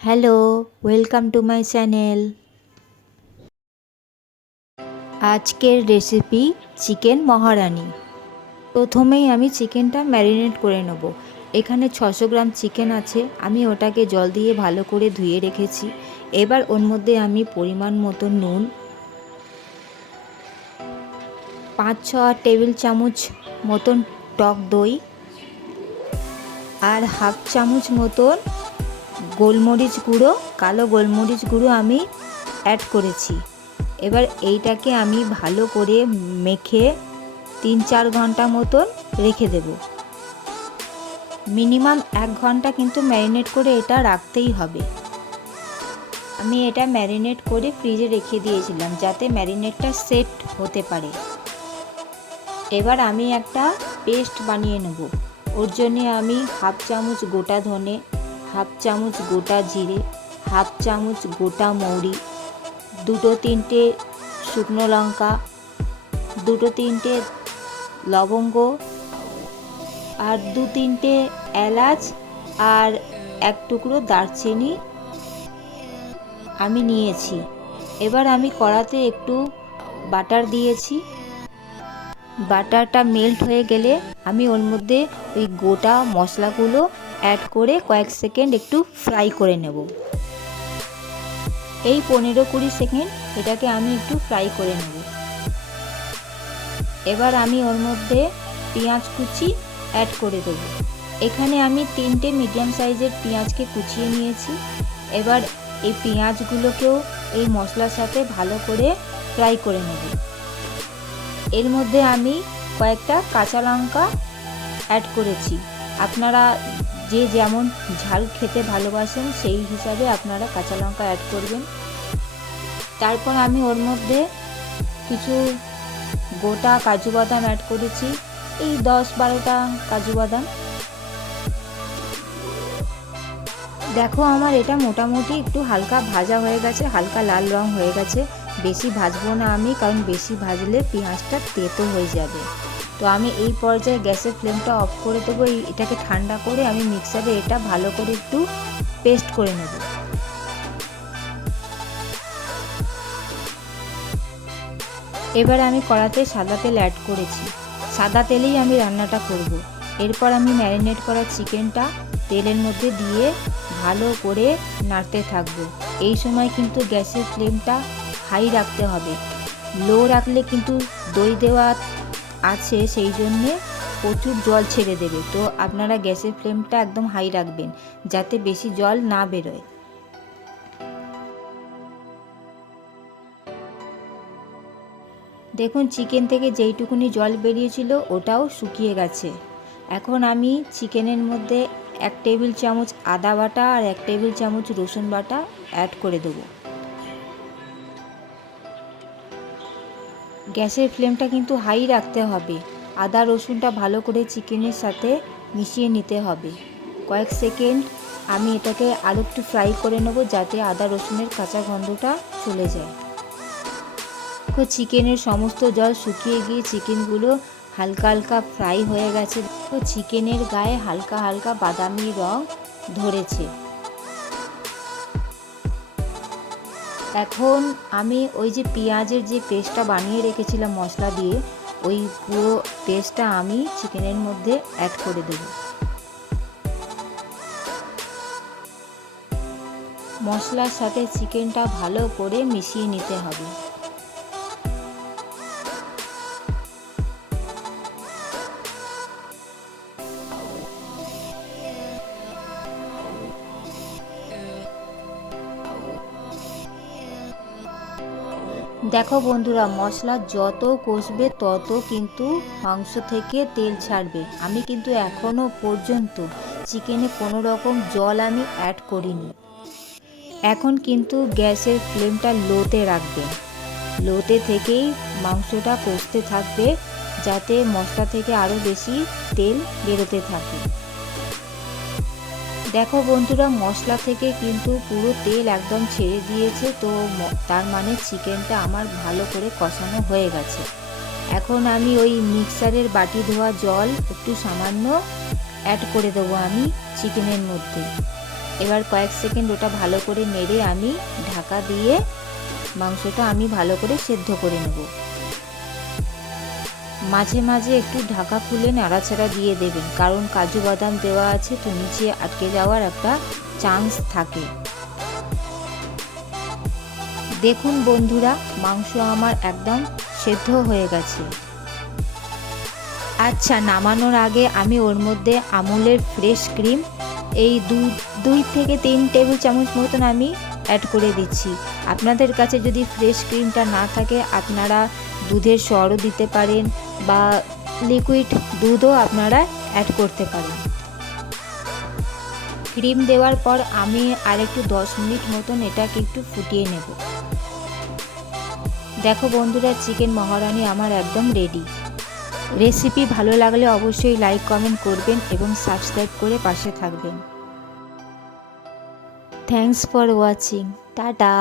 Hello, welcome to my channel. আজকের recipe chicken মহারানি। প্রথমেই আমি চিকেনটা ম্যারিনেট করে নেব। এখানে 600 গ্রাম চিকেন আছে, আমি ওটাকে জল দিয়ে ভালো করে ধুয়ে রেখেছি। এবার ওর মধ্যে আমি পরিমাণ মতো নুন, 5-6 টেবিল চামচ মতন টক দই আর হাফ চামচ মতন গোলমরিচ গুঁড়ো, কালো গোলমরিচ গুঁড়ো আমি অ্যাড করেছি। এবার এইটাকে আমি ভালো করে মেখে 3-4 ঘন্টা মতন রেখে দেব। মিনিমাম 1 ঘন্টা কিন্তু ম্যারিনেট করে এটা রাখতেই হবে। আমি এটা ম্যারিনেট করে ফ্রিজে রেখে দিয়েছিলাম যাতে ম্যারিনেটটা সেট হতে পারে। এবার আমি একটা পেস্ট বানিয়ে নেব। ওর জন্যে আমি হাফ চামচ গোটা ধনে, হাফ চামচ গোটা জিরে, হাফ চামচ গোটা মৌরি, 2-3টে শুকনো লঙ্কা, 2-3টে লবঙ্গ আর 2-3টে এলাচ আর 1 টুকরো দারচিনি আমি নিয়েছি। এবার আমি কড়াতে একটু বাটার দিয়েছি। বাটারটা মেল্ট হয়ে গেলে আমি ওর মধ্যে ওই গোটা মশলাগুলো অ্যাড করে কয়েক সেকেন্ড একটু ফ্রাই করে নেব। এই 15-20 সেকেন্ড এটাকে আমি একটু ফ্রাই করে নেব। এবার আমি ওর মধ্যে পেঁয়াজ কুচি অ্যাড করে দেবো। এখানে আমি 3টে মিডিয়াম সাইজের পেঁয়াজকে কুচিয়ে নিয়েছি। এবার এই পেঁয়াজগুলোকেও এই মশলার সাথে ভালো করে ফ্রাই করে নেব। এর মধ্যে আমি কয়েকটা কাঁচা লঙ্কা অ্যাড করেছি। আপনারা যে যেমন ঝাল খেতে ভালোবাসেন সেই হিসাবে আপনারা কাঁচা লঙ্কা অ্যাড করবেন। তারপর আমি ওর মধ্যে কিছু গোটা কাজু বাদাম অ্যাড করেছি, এই 10-12টা কাজু বাদাম। দেখো আমার এটা মোটামুটি একটু হালকা ভাজা হয়ে গেছে, হালকা লাল রং হয়ে গেছে। বেশি ভাজবো না আমি, কারণ বেশি ভাজলে পেঁয়াজটা তেতো হয়ে যাবে। তো আমি এই পর্যায়ে গ্যাসের ফ্লেমটা অফ করে দেবো। এটাকে ঠান্ডা করে আমি মিক্সারে এটা ভালো করে একটু পেস্ট করে নেব। এবার আমি কড়াতে সাদা তেল অ্যাড করেছি। সাদা তেলেই আমি রান্নাটা করব। এরপর আমি ম্যারিনেট করা চিকেনটা তেলের মধ্যে দিয়ে ভালো করে নাড়তে থাকবো। এই সময় কিন্তু গ্যাসের ফ্লেমটা হাই রাখতে হবে। লো রাখলে কিন্তু দই দেওয়া আছে, সেই জন্যে প্রচুর জল ছেড়ে দেবে। তো আপনারা গ্যাসের ফ্লেমটা একদম হাই রাখবেন যাতে বেশি জল না বেরোয়। দেখুন চিকেন থেকে যেইটুকুনি জল বেরিয়েছিল ওটাও শুকিয়ে গেছে। এখন আমি চিকেনের মধ্যে 1 টেবিল চামচ আদা বাটা আর 1 টেবিল চামচ রসুন বাটা অ্যাড করে দেবো। গ্যাসের ফ্লেমটা কিন্তু হাই রাখতে হবে। আদা রসুনটা ভালো করে চিকেনের সাথে মিশিয়ে নিতে হবে। কয়েক সেকেন্ড আমি এটাকে আরও একটু ফ্রাই করে নেব যাতে আদা রসুনের কাঁচা গন্ধটা চলে যায়। দেখো চিকেনের সমস্ত জল শুকিয়ে গিয়ে চিকেনগুলো হালকা হালকা ফ্রাই হয়ে গেছে। তো চিকেনের গায়ে হালকা হালকা বাদামি রং ধরেছে। এখন আমি ওই যে পেঁয়াজের যে পেস্টটা বানিয়ে রেখেছিলাম মশলা দিয়ে, ওই পুরো পেস্টটা আমি চিকেনের মধ্যে অ্যাড করে দেব। মশলার সাথে চিকেনটা ভালো করে মিশিয়ে নিতে হবে। দেখো বন্ধুরা, মশলা যত কষবে তত কিন্তু মাংস থেকে তেল ছাড়বে। আমি কিন্তু এখনও পর্যন্ত চিকেনে কোনো রকম জল আমি অ্যাড করিনি। এখন কিন্তু গ্যাসের ফ্লেমটা লোতে রাখবেন। লোতে থেকেই মাংসটা কষতে থাকবে যাতে মশলা থেকে আরও বেশি তেল বেরোতে থাকে। দেখো বন্ধুরা, মশলা থেকে কিন্তু পুরো তেল একদম ছেড়ে দিয়েছে। তো তার মানে চিকেনটা আমার ভালো করে কষানো হয়ে গেছে। এখন আমি ওই মিক্সারের বাটি ধোয়া জল একটু সামান্য অ্যাড করে দেবো আমি চিকেনের মধ্যে। এবার কয়েক সেকেন্ড ওটা ভালো করে নেড়ে আমি ঢাকা দিয়ে মাংসটা আমি ভালো করে সেদ্ধ করে নেব। মাঝে মাঝে একটু ঢাকা খুলে নাড়াচাড়া দিয়ে দেবেন, কারণ কাজু বাদাম দেওয়া আছে তো নিচে আটকে যাওয়ার একটা চান্স থাকে। দেখুন বন্ধুরা, মাংস আমার একদম সেদ্ধ হয়ে গেছে। আচ্ছা, নামানোর আগে আমি ওর মধ্যে আমুলের ফ্রেশ ক্রিম এই 2 থেকে 3 টেবিল চামচ মতন আমি অ্যাড করে দিচ্ছি। আপনাদের কাছে যদি ফ্রেশ ক্রিমটা না থাকে আপনারা দুধের সরও দিতে পারেন বা লিকুইড দুধও আপনারা অ্যাড করতে পারেন। ক্রিম দেওয়ার পর আমি আরেকটু 10 মিনিট মতন এটাকে একটু ফুটিয়ে নেব। দেখো বন্ধুরা, চিকেন মহারানি আমার একদম রেডি। রেসিপি ভালো লাগলে অবশ্যই লাইক কমেন্ট করবেন এবং সাবস্ক্রাইব করে পাশে থাকবেন। Thanks for watching. টাটা।